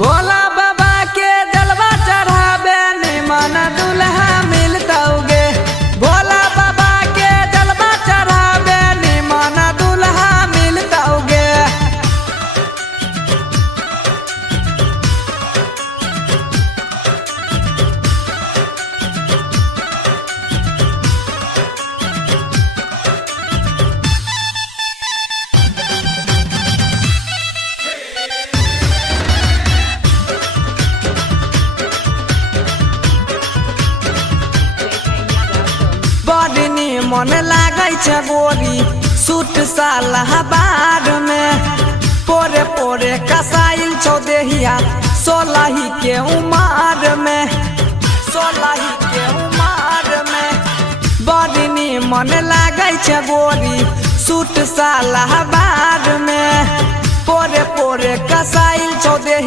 भोला बाबा के जलवा चढ़ावे निमन दुल्हा मिलतौगे। भोला बाबा के जलवा चढ़ावे निमन दुल्हा मिलतौगे। बड़ी निमन लागै छै गोरी सूट सालाबाद में। पोरे पोरे कसाइल छौ देहिया सोलही के उमर में। सोलही के उमर में बड़ी निमन लागै छै गोरी सूट सालाबाद में। पोरे पोरे कसाइल छौ देहिया